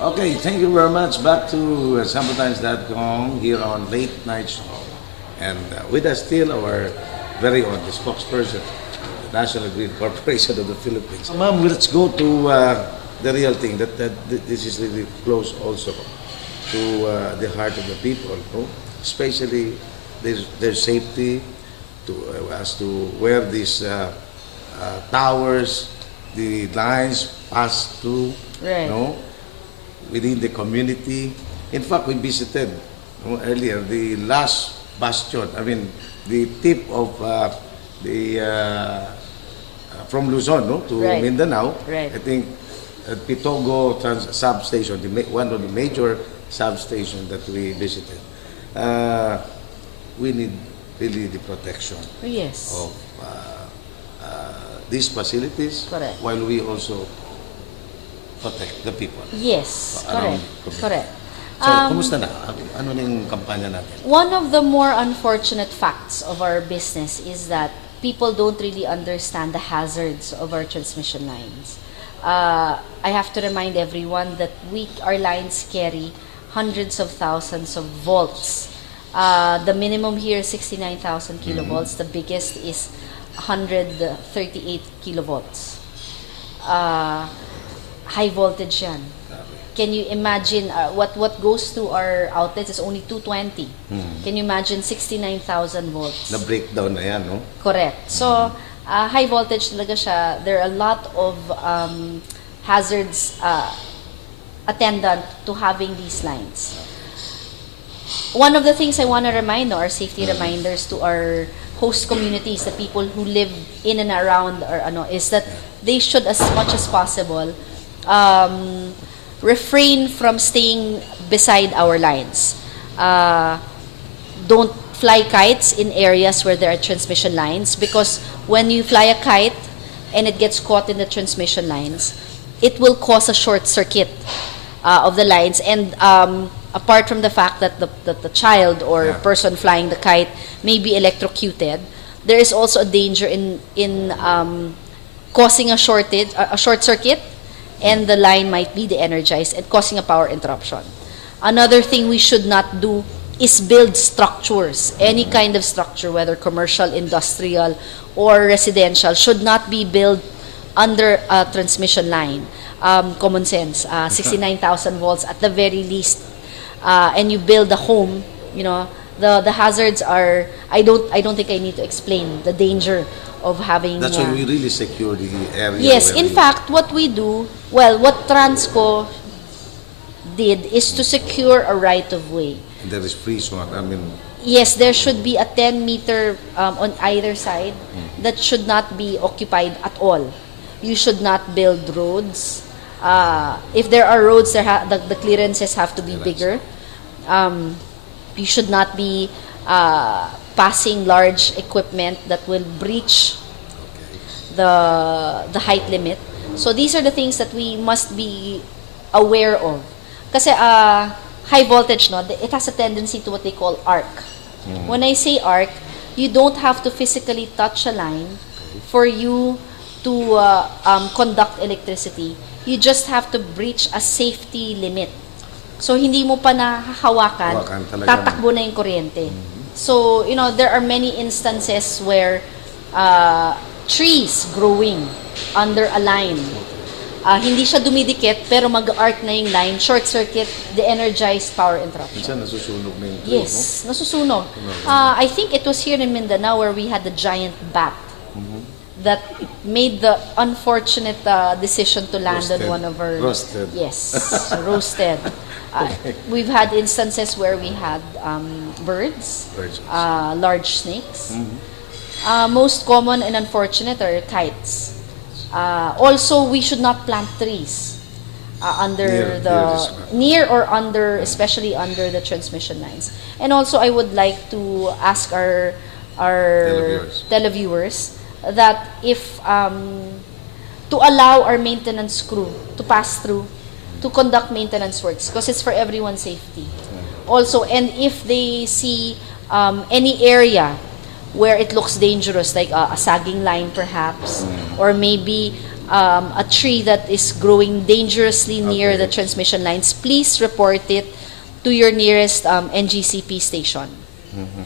Okay, thank you very much. Back to Sambotimes.com here on Late Night Show. And with us still our very own, the spokesperson, the National Grid Corporation of the Philippines. Ma'am, let's go to the real thing. That this is really close also to the heart of the people, no? Especially their safety, to as to where these towers, the lines pass through, Right. no, within the community. In fact, we visited earlier the last bastion. I mean, the tip of the from Luzon, no, to Right. Mindanao. Right. I think at Pitogo substation, one of the major substations that we visited. We need really the protection Yes. of these facilities, Correct. while we also protect the people. Yes, Around correct. community. Correct. So, kumusta na? Ano na yung kampanya natin? One of the more unfortunate facts of our business is that people don't really understand the hazards of our transmission lines. I have to remind everyone that our lines carry hundreds of thousands of volts. The minimum here is 69,000 kilovolts. The biggest is 138 kilovolts. High voltage yan. Can you imagine what goes to our outlets is only 220. Can you imagine 69,000 volts? Na breakdown na yan, no? Correct. So, high voltage talaga siya. There are a lot of hazards attendant to having these lines. One of the things I want to remind, our safety reminders to our host communities, the people who live in and around, is that they should, as much as possible, refrain from staying beside our lines. Don't fly kites in areas where there are transmission lines, because when you fly a kite and it gets caught in the transmission lines, it will cause a short circuit of the lines. And apart from the fact that the child or person flying the kite may be electrocuted, there is also a danger in causing a short circuit, and the line might be de-energized and causing a power interruption. Another thing we should not do is build structures. Any kind of structure, whether commercial, industrial, or residential, should not be built under a transmission line. Common sense, 69,000 volts at the very least, and you build a home, the hazards are, I don't think I need to explain the danger of having. That's why we really secure the area. Yes, in fact, what we do, what Transco did is to secure a right-of-way. There is free zone. I mean, Yes, there should be a 10-meter on either side that should not be occupied at all. You should not build roads. If there are roads, the clearances have to be bigger. You should not be passing large equipment that will breach the height limit. So these are the things that we must be aware of. Kasi high voltage, it has a tendency to what they call arc. When I say arc, you don't have to physically touch a line for you to conduct electricity. You just have to breach a safety limit. So hindi mo pa nahahawakan, tatakbo na yung kuryente. So, there are many instances where trees growing under a line. Hindi siya dumidikit, pero mag-arc na yung line, short circuit, de-energized power interruption. minsan nasusunog na yung tree, Yes, nasusunog. I think it was here in Mindanao where we had the giant bat that made the unfortunate decision to land Roasted. on one of our... Roasted. Yes, roasted. We've had instances where we had birds, large snakes. Most common and unfortunate are kites. Also, we should not plant trees near or under, especially under the transmission lines. And also, I would like to ask our televiewers that if to allow our maintenance crew to pass through to conduct maintenance works, because it's for everyone's safety. Also, and if they see any area where it looks dangerous, like a sagging line perhaps, or maybe a tree that is growing dangerously near Okay. the transmission lines, please report it to your nearest NGCP station.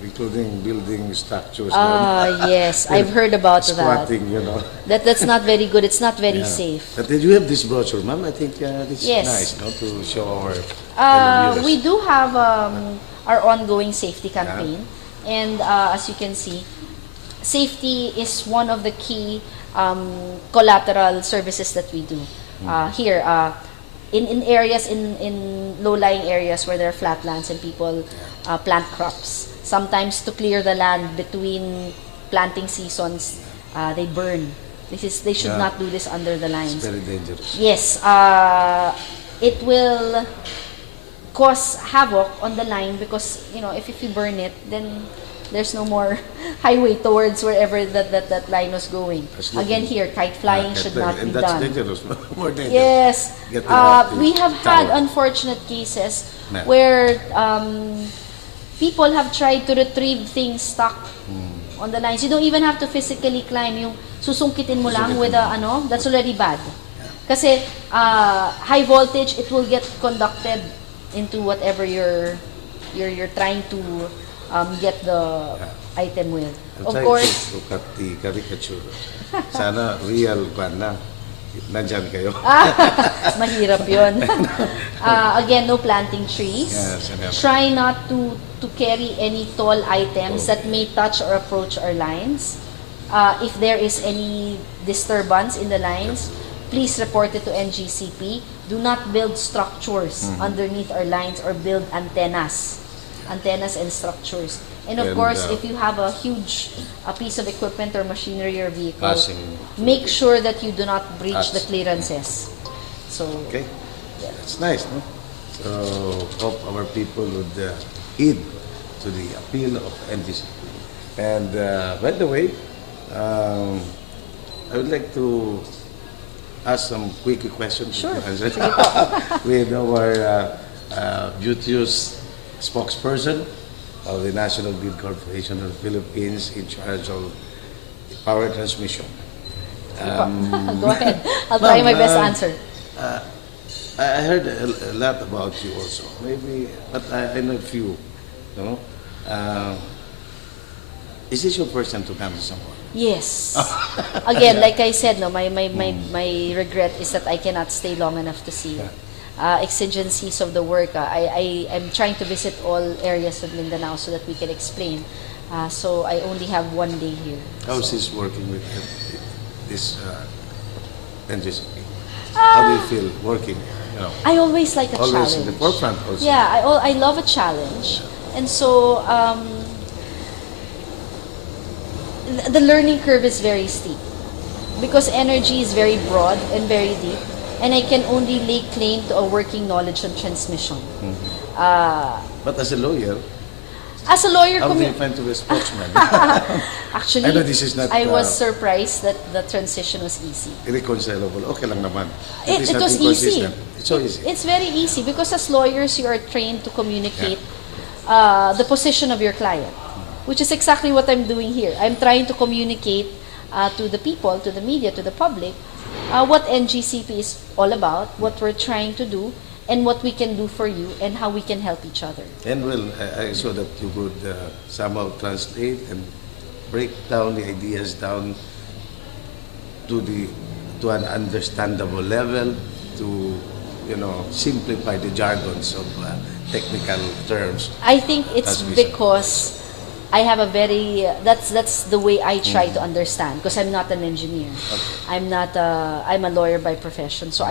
Including building structures. Yes, I've heard about that. Squatting, you know. That's not very good. It's not very Yeah. safe. But did you have this brochure, ma'am? I think this Yes. is nice, no, to show our We viewers. do have our ongoing safety campaign, and as you can see, safety is one of the key collateral services that we do here. In areas, in low-lying areas where there are flatlands and people plant crops. Sometimes to clear the land between planting seasons, they burn. They should Yeah. not do this under the It's lines. very dangerous. Yes, it will cause havoc on the line because, if you burn it, then there's no more highway towards wherever that line was going. Absolutely. Again, here, kite flying should not be And that's done. dangerous. More dangerous. Yes, Getting off the we have had tower. unfortunate cases Yeah. where people have tried to retrieve things stuck on the lines. You don't even have to physically climb. Yung susungkitin mo lang with that's already bad. Kasi high voltage, it will get conducted into whatever you're trying to get the item with. I'm Of trying course, to cut the caricature. Sana real pan na. Nandyan kayo. mahirap yun. Again, no planting trees. Yes, and Try not to carry any tall items that may touch or approach our lines. If there is any disturbance in the lines, please report it to NGCP. Do not build structures underneath our lines or build antennas and structures. And of And, course, if you have a huge piece of equipment or machinery or vehicle, Passing. make sure that you do not breach the Pass. clearances. So, Okay? It's nice, no? So, hope our people would heed to the appeal of NGCP. And by the way, I would like to ask some quick questions. Sure. With our beauteous spokesperson of the National Grid Corporation of the Philippines in charge of power transmission. go ahead. I'll try my best answer. I heard a lot about you also. Maybe, but I know a few. No? Is this your first time to come to Zamboanga? Yes. Again, like I said, my regret is that I cannot stay long enough to see exigencies of the work. I'm trying to visit all areas of Mindanao so that we can explain. So I only have one day here. How is this working with this NGCP? How do you feel working? You know, I always like a always challenge. in the forefront also. Yeah, I love a challenge. And so the learning curve is very steep because energy is very broad and very deep, and I can only lay claim to a working knowledge on transmission. But as a lawyer, As a lawyer, how do you find to be a spokesman? actually, I know this is not, I was surprised that the transition was easy. Irreconcilable. Okay lang naman. It not was easy. inconsistent. It's so easy. It's very easy because as lawyers, you are trained to communicate the position of your client, which is exactly what I'm doing here. I'm trying to communicate to the people, to the media, to the public, what NGCP is all about, what we're trying to do, and what we can do for you, and how we can help each other. And well, I saw that you could somehow translate and break down the ideas down to an understandable level, to simplify the jargons of technical terms. I think it's Transmission. because I have a very that's the way I try to understand, because I'm not an engineer. I'm a lawyer by profession, so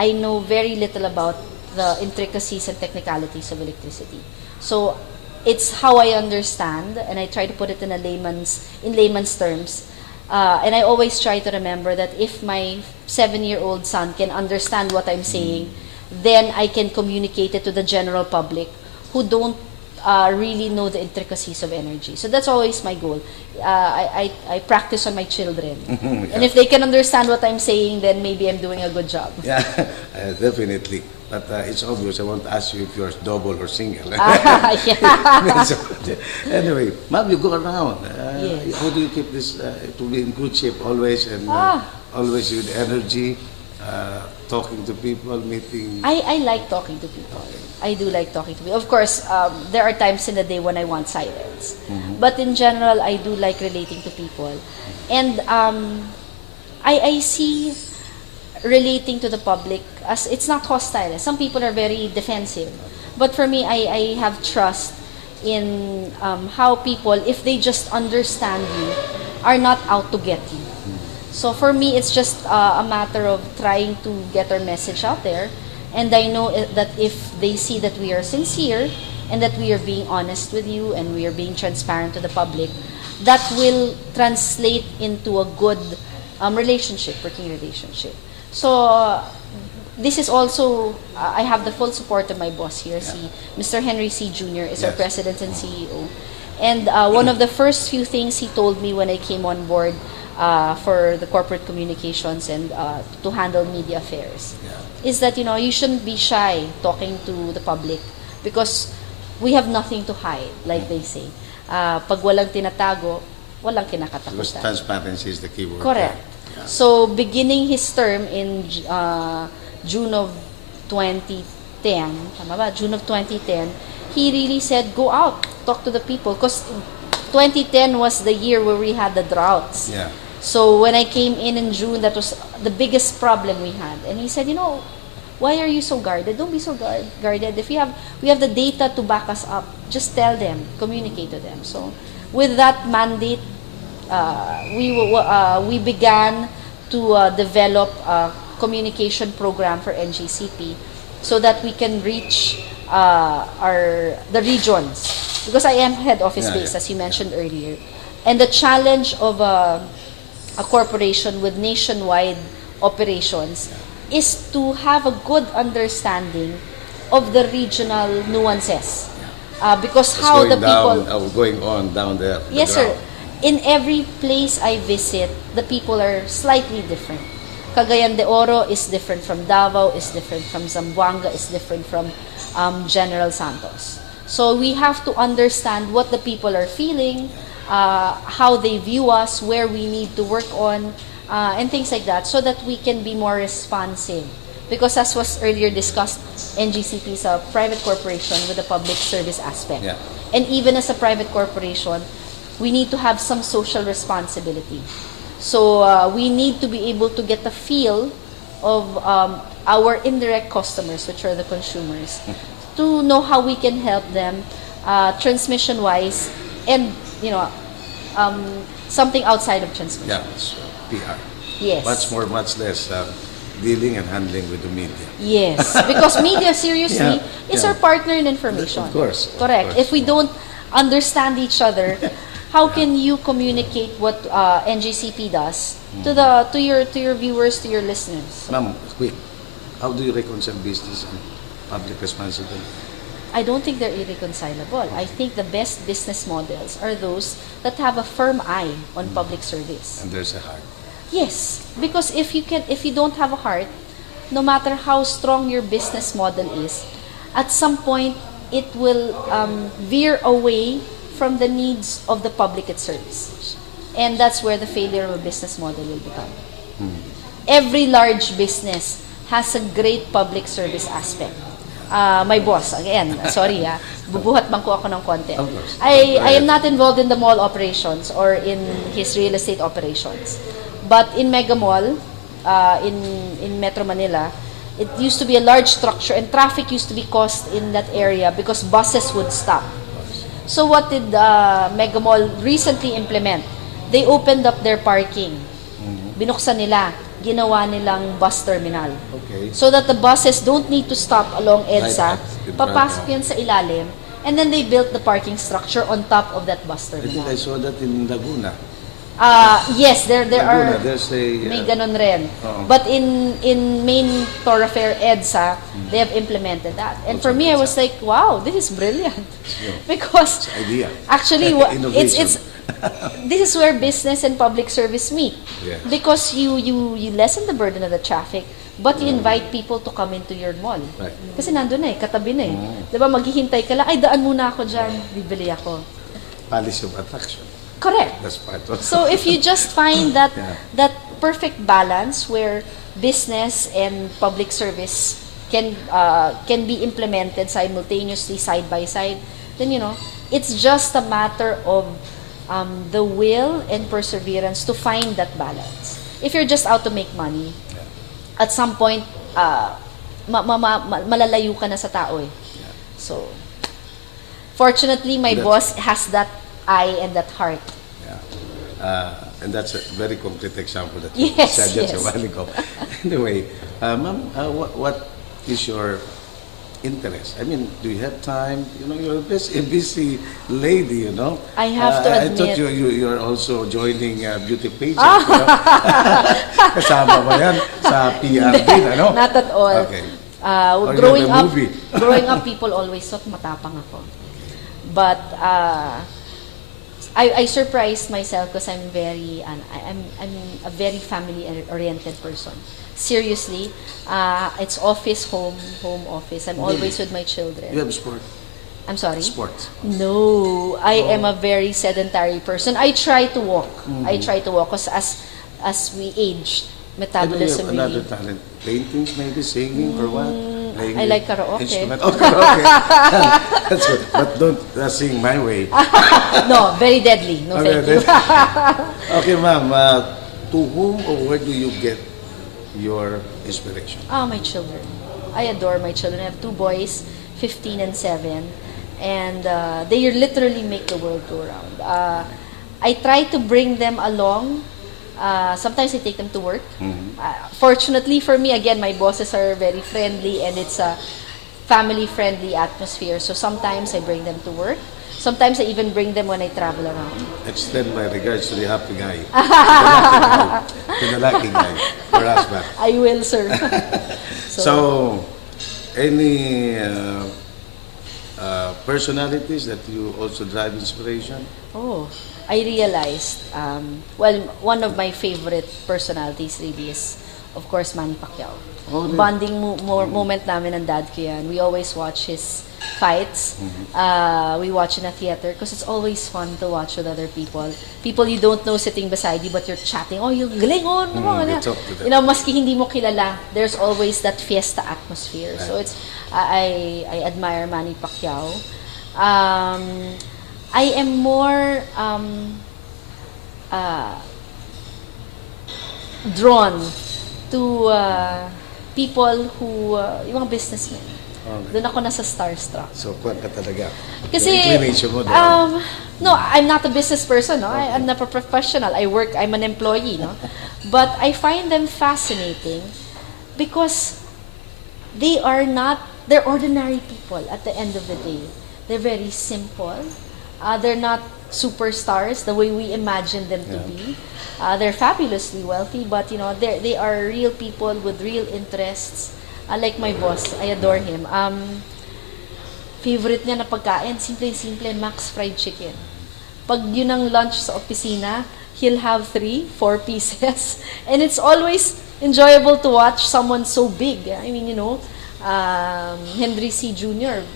I know very little about the intricacies and technicalities of electricity. So it's how I understand, and I try to put it in layman's terms. And I always try to remember that if my 7-year-old son can understand what I'm saying, then I can communicate it to the general public who don't really know the intricacies of energy. So that's always my goal. I practice on my children. Yeah. And if they can understand what I'm saying, then maybe I'm doing a good job. Yeah, definitely. But it's obvious. I won't ask you if you're double or single. Yeah. So, anyway, ma'am, you go around. Yes. How do you keep this to be in good shape always and always with energy, talking to people, meeting? I like talking to people. I do like talking to people. Of course, there are times in the day when I want silence. But in general, I do like relating to people. And I see relating to the public as it's not hostile. Some people are very defensive. But for me, I have trust in how people, if they just understand you, are not out to get you. So for me, it's just a matter of trying to get our message out there. And I know that if they see that we are sincere and that we are being honest with you and we are being transparent to the public, that will translate into a good relationship, working relationship. So this is also, I have the full support of my boss here, Mr. Henry C. Jr. is our president and CEO. And one of the first few things he told me when I came on board for the corporate communications and to handle media affairs is that, you shouldn't be shy talking to the public because we have nothing to hide, like they say. Pag walang tinatago, walang kinakatakutan. Because transparency is the key word. Correct. Yeah. So, beginning his term in June of 2010, tama ba? June of 2010, he really said, go out, talk to the people. Because 2010 was the year where we had the droughts. Yeah. So when I came in June, that was the biggest problem we had. And he said, why are you so guarded? Don't be so guarded. If we have the data to back us up, just tell them, communicate to them. So with that mandate, we began to develop a communication program for NGCP so that we can reach the regions. Because I am head office based, as you mentioned earlier. And the challenge of a corporation with nationwide operations is to have a good understanding of the regional nuances. Because It's how going the people... going on down there. Yes, sir. In every place I visit, the people are slightly different. Cagayan de Oro is different from Davao, is different from Zamboanga, is different from General Santos. So we have to understand what the people are feeling, how they view us, where we need to work on, and things like that, so that we can be more responsive. Because as was earlier discussed, NGCP is a private corporation with a public service aspect. Yeah. And even as a private corporation, we need to have some social responsibility. So we need to be able to get a feel of our indirect customers, which are the consumers, to know how we can help them transmission-wise and, something outside of transmission. Yeah, it's PR. Yes. Much less dealing and handling with the media. Yes, because media, seriously, is Yeah. our partner in information. Of course. Correct. Of course. If we don't understand each other, how can you communicate what NGCP does to your viewers, to your listeners? Ma'am, quick. How do you reconcile business and public responsibility? I don't think they're irreconcilable. I think the best business models are those that have a firm eye on public service. And there's a heart. Yes, because if you don't have a heart, no matter how strong your business model is, at some point it will veer away from the needs of the public it serves. And that's where the failure of a business model will become. Every large business has a great public service aspect. My boss, again, sorry bubuhat man ko ako ng konti. Of course. I am not involved in the mall operations or in his real estate operations. But in Mega Mall, in Metro Manila, it used to be a large structure and traffic used to be caused in that area because buses would stop. So what did Mega Mall recently implement? They opened up their parking. Binuksan nila. Ginawa nilang bus terminal. Okay. So that the buses don't need to stop along EDSA. Right. Papasok yun sa ilalim. And then they built the parking structure on top of that bus I think terminal. I saw that in Laguna. Yes, there Laguna, are. there's a... May ganon rin. Oo. But in main thoroughfare EDSA, they have implemented that. And Also for me, I was EDSA. like, wow, this is brilliant. Yeah. Because It's idea. actually, Innovation. it's this is where business and public service meet. Yes. Because you lessen the burden of the traffic, but you invite people to come into your mall. Right. Kasi nandun na katabi na Diba, maghihintay ka lang, ay daan muna ako dyan, bibili ako. Policy of attraction. Correct. That's part of So if you just find that Yeah. that perfect balance where business and public service can be implemented simultaneously side by side, then it's just a matter of the will and perseverance to find that balance. If you're just out to make money, at some point malalayo ka na sa tao eh. So fortunately, my boss has that eye and that heart. And that's a very concrete example that you Yes, said just a yes. while ago. Anyway, ma'am, what is your interest? I mean, do you have time? You're a busy lady, I have to I thought admit. you're also joining beauty pageant. Kasama mo yan sa PR din, ano? Not at all. Okay. Or Growing you're the up, movie. growing up, people always thought matapang ako. But I surprised myself because I'm a very family-oriented person. Seriously, it's office, home office. I'm always with my children. You have sport? I'm sorry? Sports. No, I am a very sedentary person. I try to walk. I try to walk because as we age, I know you metabolism have another really. talent. Paintings, maybe singing or what? Playing I like karaoke. Instrument. Oh, karaoke. That's good. But don't sing my way. No, very deadly. No, Okay, thank you. Okay, ma'am. To whom or where do you get your inspiration? My children. I adore my children. I have two boys, 15 and 7. And they literally make the world go round. I try to bring them along. Sometimes I take them to work. Fortunately for me, again, my bosses are very friendly and it's a family-friendly atmosphere. So sometimes I bring them to work. Sometimes I even bring them when I travel around. Extend my regards to the happy guy. To the lucky guy. For us back. I will, sir. So, any personalities that you also drive inspiration? Oh, I realized, one of my favorite personalities really is, of course, Manny Pacquiao. Oh, really? Bonding moment namin ng dad ko yan. We always watch his fights. We watch in a theater because it's always fun to watch with other people. People you don't know sitting beside you but you're chatting. Oh, yung galing, you talk to them. maski hindi mo kilala, there's always that fiesta atmosphere. So it's, I admire Manny Pacquiao. I am more drawn to people who, yung mga businessmen. Okay. Doon ako nasa starstruck. So, kwan ka talaga. Kasi, Yung inclination mo doon. no, I'm not a business person, no? I'm not a professional. I'm an employee, no? But I find them fascinating because they're ordinary people at the end of the day. They're very simple. They're not superstars the way we imagine them to be. They're fabulously wealthy, but they are real people with real interests. Like my boss, I adore him. Favorite niya na pagkain, simple, Max Fried Chicken. Pag yun ang lunch sa opisina, he'll have 3, 4 pieces. And it's always enjoyable to watch someone so big. I mean, Henry C. Jr.,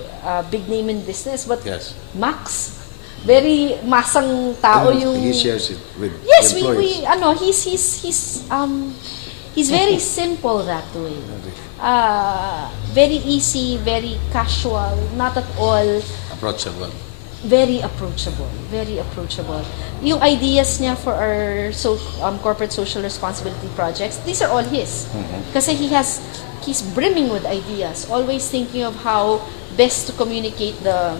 big name in business, but Yes. Max, very masang tao And yung... he shares it with Yes, the employees. he's very simple that way. Very easy, very casual, not at all Approachable. very approachable. Yung ideas niya for our corporate social responsibility projects, these are all his. Kasi he's brimming with ideas, always thinking of how best to communicate the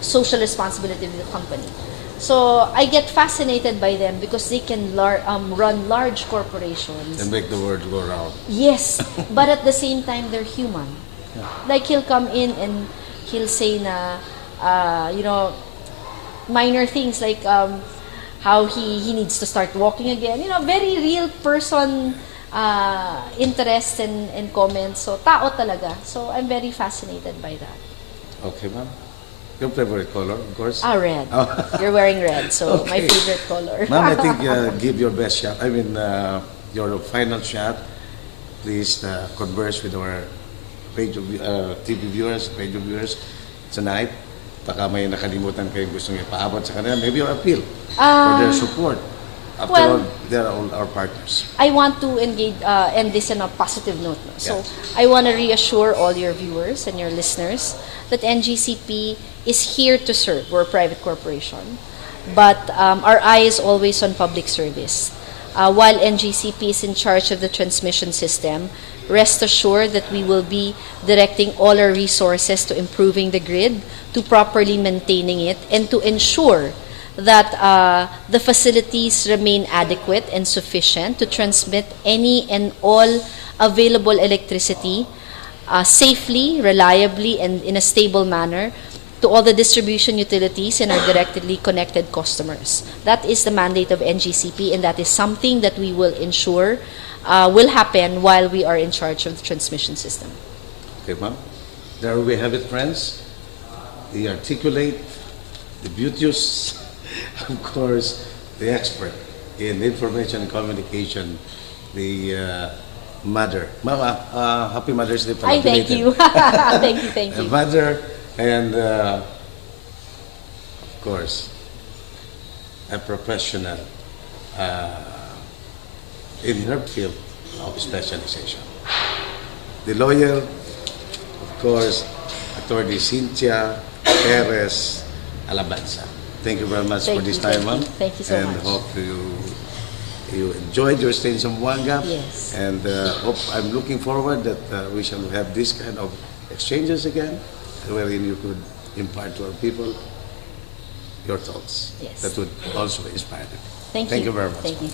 social responsibility of the company. So I get fascinated by them because they can run large corporations. And make the world go round. Yes, but at the same time, they're human. Like he'll come in and he'll say na, minor things like, how he needs to start walking again. You know, very real person interest and comments. So, tao talaga. So, I'm very fascinated by that. Okay, ma'am. Your favorite color, of course. Red. You're wearing red, so my Okay. favorite color. Ma'am, I think give your best shot. I mean, your final shot. Please converse with our TV viewers, radio viewers tonight. Baka may nakalimutan kayong gustong ipaabot sa kanila. Maybe your appeal for their support. After well, all, they're all our partners. I want to end this on a positive note. No? So, Yes. I want to reassure all your viewers and your listeners that NGCP is here to serve. We're a private corporation. But our eye is always on public service. While NGCP is in charge of the transmission system, rest assured that we will be directing all our resources to improving the grid, to properly maintaining it, and to ensure that the facilities remain adequate and sufficient to transmit any and all available electricity safely, reliably, and in a stable manner to all the distribution utilities and our directly connected customers. That is the mandate of NGCP, and that is something that we will ensure will happen while we are in charge of the transmission system. Okay, ma'am. There we have it, friends. The articulate, the beauteous, of course, the expert in information and communication, the mother. Mama, happy Mother's Day. Ay, thank you. Thank The you. mother and, of course, a professional in her field of specialization. The lawyer, of course, Atty. Cynthia Perez-Alabanza. Thank you very much Thank for this you, time, ma'am. thank you so and much. hope you enjoyed your stay in Zamboanga. Yes. And hope I'm looking forward that we shall have this kind of exchanges again, wherein you could impart to our people your thoughts. Yes. That would also inspire them. Thank you very much. Thank you.